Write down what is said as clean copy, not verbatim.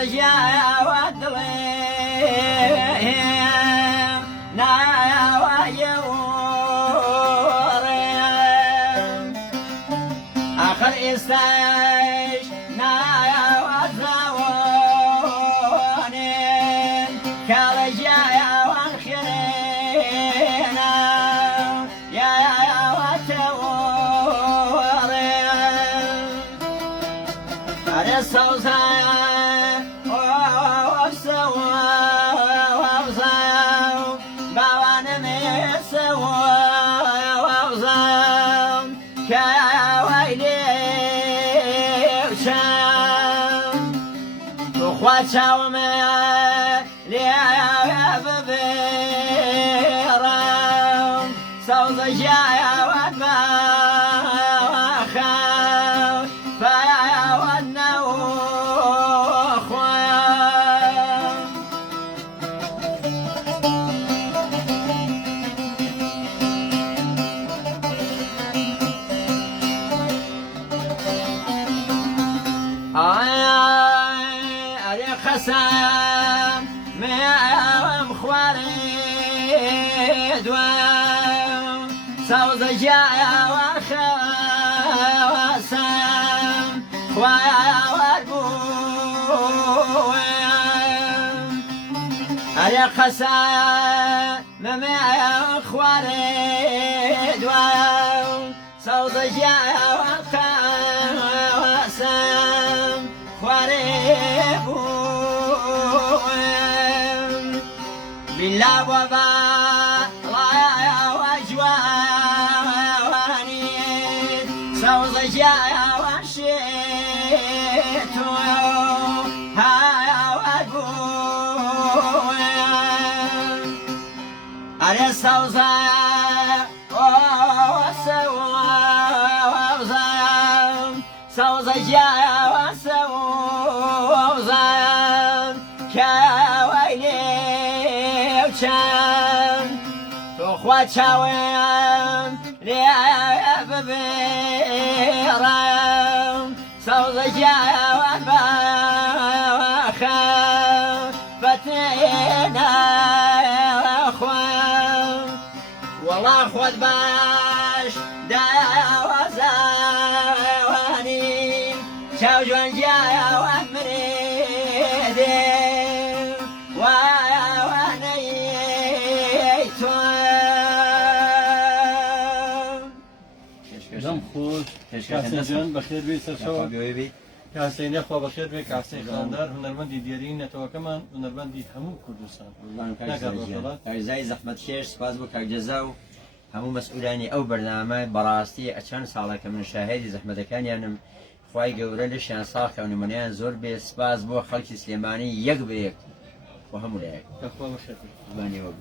سوزجايا ودليم نايا ويوريم آخر إستاش نايا وزاونين كالجايا وانخرينا يا وتوريم على الصوصايا Watchau me lia bebera so the jaya wat ba kha fa wat na khwa خسام مام خوارد و سوز جایا و خواسم خوار بوم على خسام مام خوارد و سوز جایا و خواسم خوار بالله وبا رايا وجواني سوز جايا وشيت هايا وقوم على السوزة سوز جايا وسوزة تخواتشاوين ليا ببيرام سوز جايا وانباخا فتينا يا اخوان والله خذ باش دايا وزاواني شاو جوان جايا وامريدي دم خوش کاسین جان بخیر بی سرشو کاسین خو بخیر بی کاسین خاندار هنرمندی دیاری نتوکمان هنرمندی همو کردستان زای زحمت شیر سپاس بو کاک جزاو همو مسئولانی او برنامه براستی اچان ساله که من شاهدی زحمت کانیانم خوای گوره لشان ساخ و نمونیان زور بی سپاس بو خلک سلیمانی یک به یک و همو لیک خو بخیر بانی و